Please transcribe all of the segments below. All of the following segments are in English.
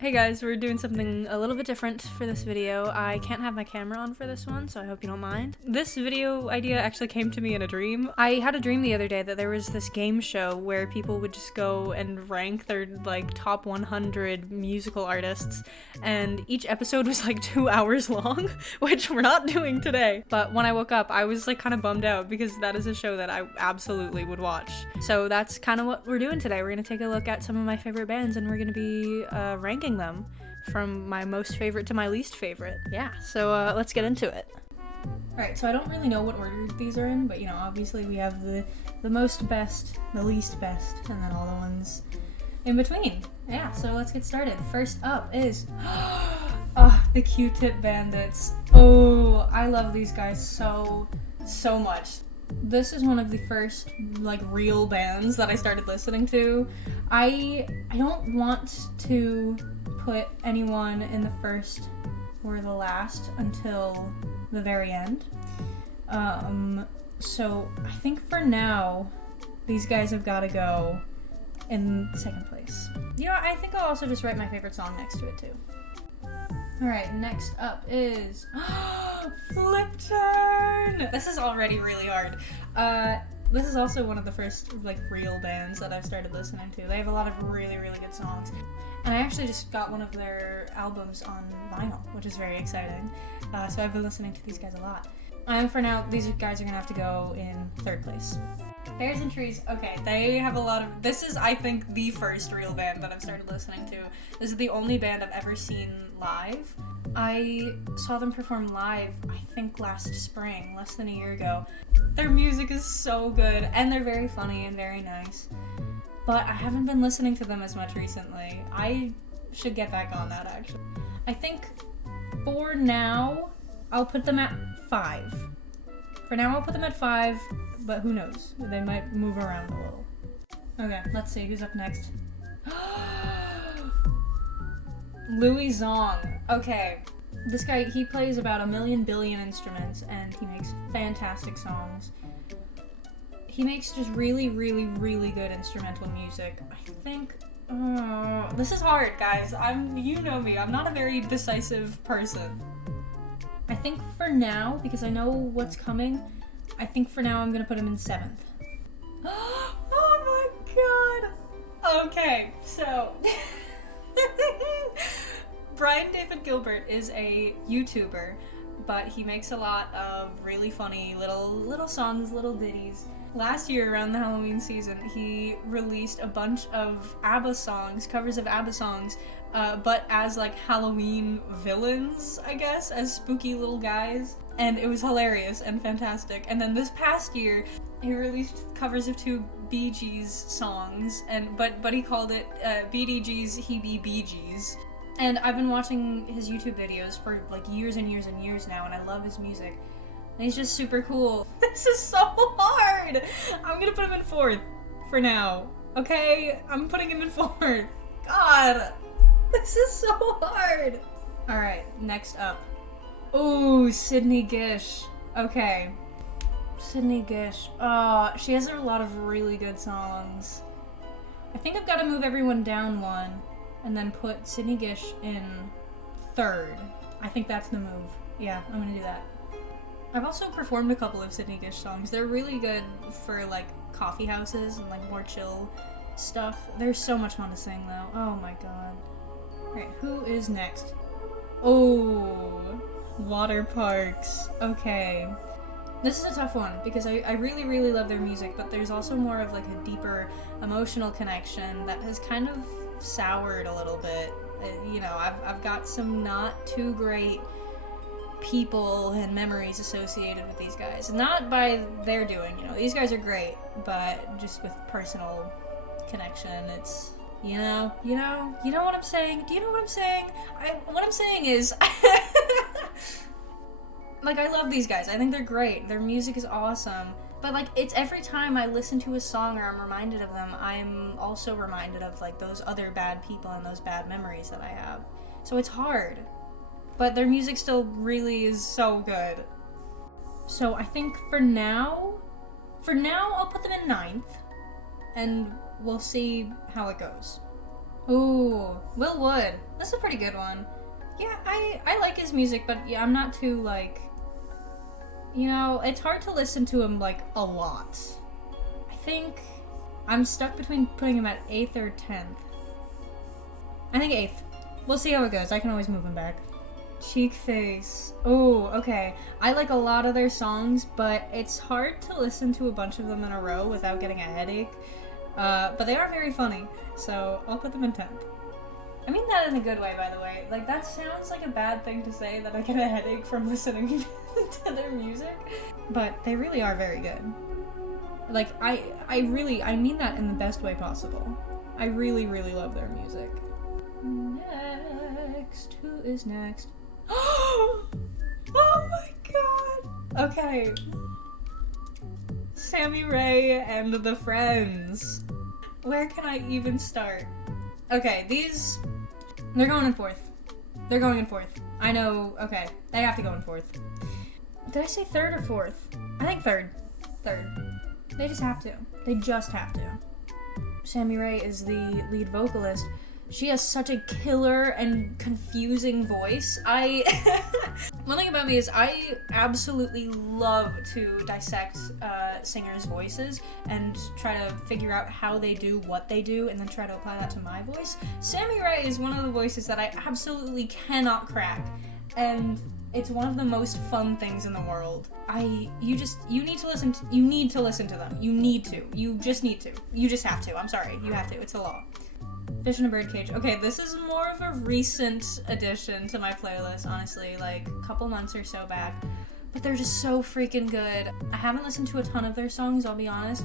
Hey guys, we're doing something a little bit different for this video. I can't have my camera on for this one, so I hope you don't mind. This video idea actually came to me in a dream. I had a dream the other day that there was this game show where people would just go and rank their top 100 musical artists, and each episode was 2 hours long, which we're not doing today. But when I woke up, I was kind of bummed out because that is a show that I absolutely would watch. So that's kind of what we're doing today. We're gonna take a look at some of my favorite bands and we're gonna be ranking them from my most favorite to my least favorite. Yeah, so let's get into it. Alright, so I don't really know what order these are in, but obviously we have the most best, the least best, and then all the ones in between. Yeah, so let's get started. First up is the Q-Tip Bandits. Oh, I love these guys so much. This is one of the first real bands that I started listening to. I don't want to put anyone in the first or the last until the very end. So I think for now these guys have got to go in second place. I think I'll also just write my favorite song next to it too. Alright, next up is Flip Turn! This is already really hard. This is also one of the first real bands that I've started listening to. They have a lot of really good songs. And I actually just got one of their albums on vinyl, which is very exciting. So I've been listening to these guys a lot. And for now, these guys are gonna have to go in third place. Bears and Trees, okay, they have a lot of, this is, I think, the first real band that I've started listening to. This is the only band I've ever seen live. I saw them perform live, I think last spring, less than a year ago. Their music is so good, and they're very funny and very nice. But I haven't been listening to them as much recently. I should get back on that, actually. I think for now, I'll put them at 5. For now, I'll put them at 5, but who knows? They might move around a little. Okay, let's see, who's up next? Louis Zong. Okay, this guy, he plays about 1 billion instruments, and he makes fantastic songs. He makes just really good instrumental music. I think, this is hard, guys. You know me, I'm not a very decisive person. I think for now, because I know what's coming, I think for now I'm gonna put him in 7th. Oh my god! Okay, so Brian David Gilbert is a YouTuber, but he makes a lot of really funny little songs, little ditties. Last year around the Halloween season, he released a bunch of ABBA songs, covers of ABBA songs, but as Halloween villains, I guess, as spooky little guys. And it was hilarious and fantastic. And then this past year, he released covers of 2 Bee Gees songs, but he called it BDG's He Be Bee Gees. And I've been watching his YouTube videos for years and years now, and I love his music. And he's just super cool. This is so hard! I'm gonna put him in 4th for now. Okay? I'm putting him in 4th. God! This is so hard! Alright, next up. Ooh, Sydney Gish. Okay. Sydney Gish. She has a lot of really good songs. I think I've got to move everyone down 1 and then put Sydney Gish in 3rd. I think that's the move. Yeah, I'm gonna do that. I've also performed a couple of Sydney Gish songs. They're really good for coffee houses and more chill stuff. They're so much fun to sing though. Oh my god. Alright, who is next? Oh, Water Parks. Okay. This is a tough one because I really love their music, but there's also more of a deeper emotional connection that has kind of soured a little bit. I've got some not too great people and memories associated with these guys. Not by their doing, these guys are great, but just with personal connection, it's, you know what I'm saying? Do you know what I'm saying? What I'm saying is, I love these guys. I think they're great. Their music is awesome. But, it's every time I listen to a song or I'm reminded of them, I'm also reminded of, those other bad people and those bad memories that I have. So it's hard. But their music still really is so good. So I think for now I'll put them in 9th. And we'll see how it goes. Ooh, Will Wood. That's a pretty good one. Yeah, I like his music, but yeah, I'm not too, like... You know, it's hard to listen to him, like, a lot. I think I'm stuck between putting him at 8th or 10th. I think 8th. We'll see how it goes. I can always move him back. Cheek Face. Oh, okay. I like a lot of their songs, but it's hard to listen to a bunch of them in a row without getting a headache. But they are very funny, so I'll put them in 10th. I mean that in a good way, by the way. Like, that sounds like a bad thing to say, that I get a headache from listening to their music. But they really are very good. Like, I mean that in the best way possible. I really, really love their music. Next. Who is next? Oh my god! Okay. Sammy Ray and the Friends. Where can I even start? Okay, they're going in 4th. They're going in 4th. I know, okay. They have to go in 4th. Did I say 3rd or 4th? I think 3rd. 3rd. They just have to. They just have to. Sammy Ray is the lead vocalist. She has such a killer and confusing voice. One thing about me is I absolutely love to dissect singers' voices and try to figure out how they do what they do and then try to apply that to my voice. Sammy Ray is one of the voices that I absolutely cannot crack, and it's one of the most fun things in the world. You need to listen to them. You just need to. You just have to. I'm sorry. You have to. It's a law. Fish in a Birdcage. Okay, this is more of a recent addition to my playlist, honestly, like a couple months or so back. But they're just so freaking good. I haven't listened to a ton of their songs, I'll be honest,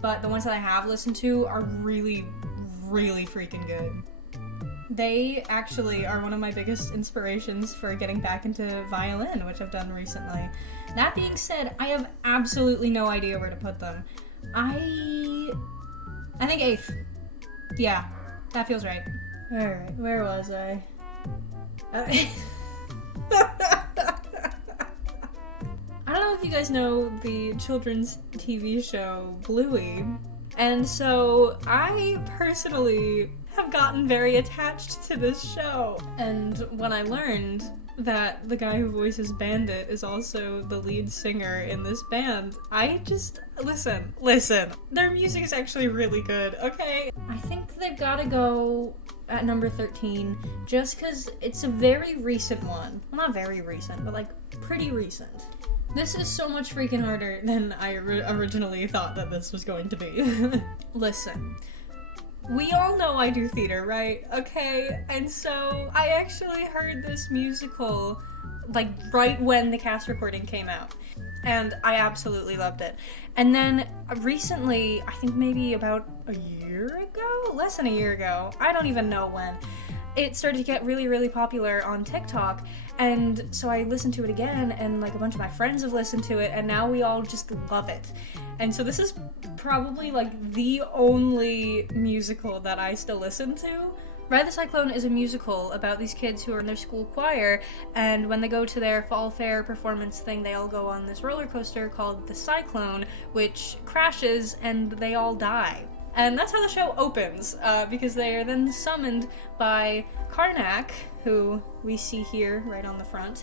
but the ones that I have listened to are really, really freaking good. They actually are one of my biggest inspirations for getting back into violin, which I've done recently. That being said, I have absolutely no idea where to put them. I think 8th. Yeah. That feels right. Alright, where was I? I don't know if you guys know the children's TV show Bluey. And so I personally have gotten very attached to this show. And when I learned that the guy who voices Bandit is also the lead singer in this band, I just... Listen. Their music is actually really good, okay? I think they've gotta go at number 13, just because it's a very recent one. Well, not very recent, but like pretty recent. This is so much freaking harder than I originally thought that this was going to be. Listen. We all know I do theater, right? Okay, and so I actually heard this musical, like, right when the cast recording came out, and I absolutely loved it. And then recently, I think maybe about a year ago? Less than a year ago, I don't even know when, it started to get really, really popular on TikTok, and so I listened to it again, and like a bunch of my friends have listened to it, and now we all just love it. And so this is probably like the only musical that I still listen to. Ride the Cyclone is a musical about these kids who are in their school choir, and when they go to their fall fair performance thing, they all go on this roller coaster called the Cyclone, which crashes and they all die. And that's how the show opens, because they are then summoned by Karnak, who we see here right on the front,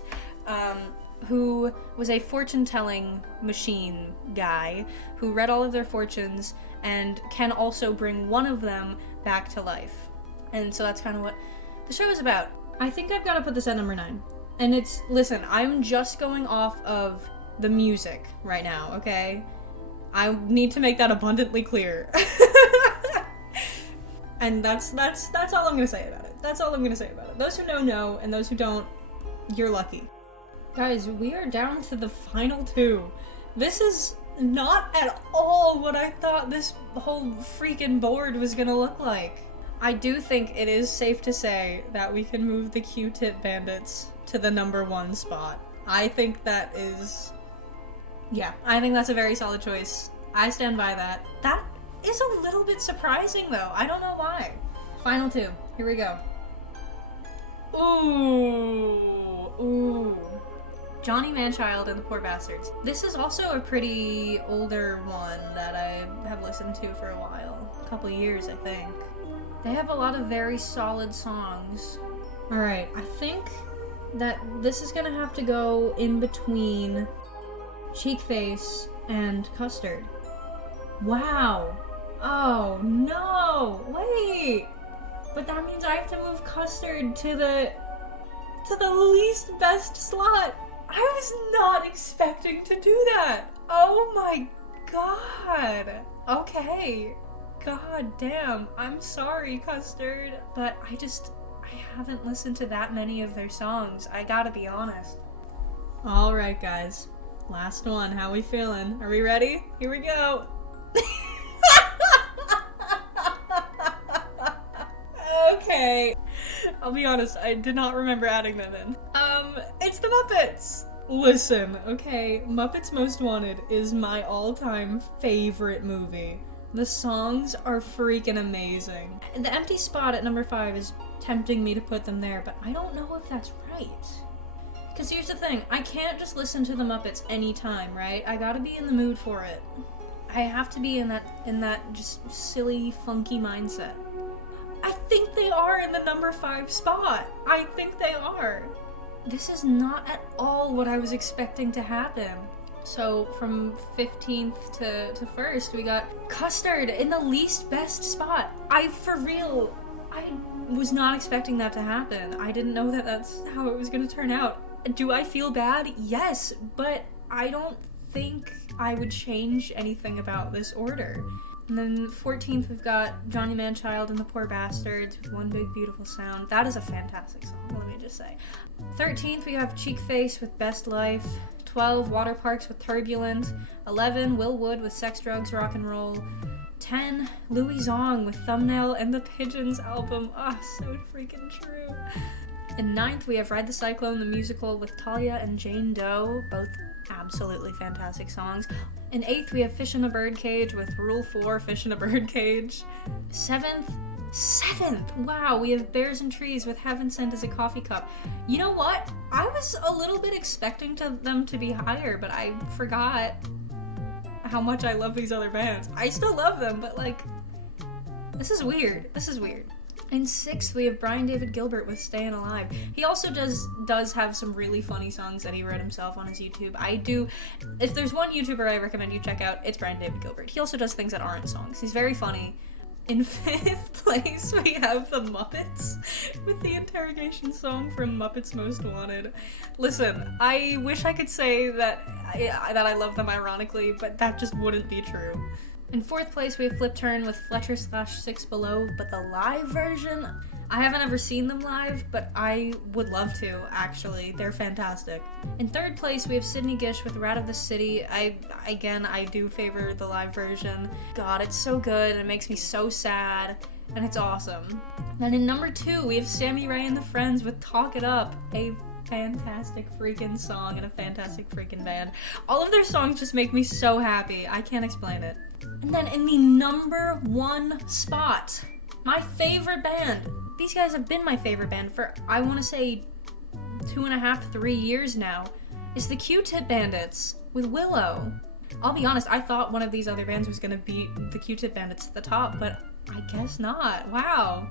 who was a fortune-telling machine guy who read all of their fortunes and can also bring one of them back to life. And so that's kind of what the show is about. I think I've got to put this at number 9. And it's, listen, I'm just going off of the music right now, okay? I need to make that abundantly clear. And that's all I'm gonna say about it. That's all I'm gonna say about it. Those who know, and those who don't, you're lucky. Guys, we are down to the final 2. This is not at all what I thought this whole freaking board was gonna look like. I do think it is safe to say that we can move the Q-Tip Bandits to the number 1 spot. I think that is... Yeah, I think that's a very solid choice. I stand by that. That is a little bit surprising, though. I don't know why. Final 2. Here we go. Ooh. Johnny Manchild and the Poor Bastards. This is also a pretty older one that I have listened to for a while. A couple years, I think. They have a lot of very solid songs. Alright, I think that this is gonna have to go in between Cheek Face and Custard. Wow. Oh, no. Wait. But that means I have to move Custard to the least best slot. I was not expecting to do that. Oh my god. Okay. God damn. I'm sorry, Custard. But I haven't listened to that many of their songs. I gotta be honest. Alright, guys. Last one. How we feeling? Are we ready? Here we go. Okay. I'll be honest, I did not remember adding them in. It's the Muppets! Listen, okay, Muppets Most Wanted is my all-time favorite movie. The songs are freaking amazing. The empty spot at number 5 is tempting me to put them there, but I don't know if that's right. Because here's the thing, I can't just listen to the Muppets anytime, right? I gotta be in the mood for it. I have to be in that just silly, funky mindset. I think they are in the number 5 spot. I think they are. This is not at all what I was expecting to happen. So from 15th to 1st, we got Custard in the least best spot. For real, I was not expecting that to happen. I didn't know that that's how it was gonna turn out. Do I feel bad? Yes, but I don't think I would change anything about this order. And then 14th, we've got Johnny Manchild and the Poor Bastards with One Big Beautiful Sound. That is a fantastic song, let me just say. 13th, we have Cheek Face with Best Life. 12, Water Parks with Turbulent. 11, Will Wood with Sex, Drugs, Rock and Roll. 10, Louis Zong with Thumbnail and the Pigeons album. Ah, so freaking true. In 9th, we have Ride the Cyclone, the musical with Talia and Jane Doe. Both absolutely fantastic songs. In 8th, we have Fish in a Birdcage with Rule 4, Fish in a Birdcage. 7th, wow, we have Bears and Trees with Heaven Sent as a Coffee Cup. You know what? I was a little bit expecting them to be higher, but I forgot how much I love these other bands. I still love them, but like, this is weird. In 6th, we have Brian David Gilbert with Stayin' Alive. He also does have some really funny songs that he wrote himself on his YouTube. If there's one YouTuber I recommend you check out, it's Brian David Gilbert. He also does things that aren't songs. He's very funny. In 5th place, we have the Muppets with the interrogation song from Muppets Most Wanted. Listen, I wish I could say that I love them ironically, but that just wouldn't be true. In 4th place, we have Flip Turn with Fletcher / Six Below, but the live version, I haven't ever seen them live, but I would love to, actually. They're fantastic. In 3rd place, we have Sydney Gish with Rat of the City. I do favor the live version. God, it's so good, it makes me so sad, and it's awesome. Then in number 2, we have Sammy Ray and the Friends with Talk It Up, a fantastic freaking song and a fantastic freaking band. All of their songs just make me so happy. I can't explain it. And then in the number 1 spot, my favorite band. These guys have been my favorite band for, I want to say, 2.5, 3 years now. Is the Q-Tip Bandits with Willow. I'll be honest, I thought one of these other bands was going to beat the Q-Tip Bandits at the top, but I guess not. Wow.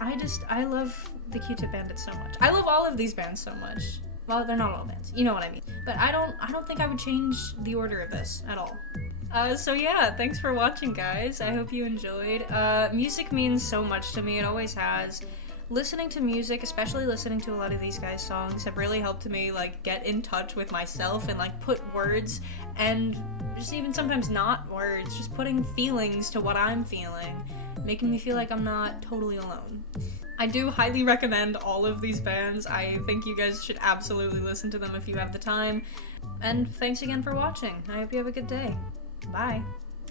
I love the Q-Tip Bandits so much. I love all of these bands so much. Well, they're not all bands. You know what I mean. But I don't think I would change the order of this at all. So yeah, thanks for watching, guys. I hope you enjoyed. Music means so much to me. It always has. Listening to music, especially listening to a lot of these guys' songs, have really helped me, like, get in touch with myself and, like, put words and just even sometimes not words, just putting feelings to what I'm feeling, making me feel like I'm not totally alone. I do highly recommend all of these bands. I think you guys should absolutely listen to them if you have the time. And thanks again for watching. I hope you have a good day. Bye.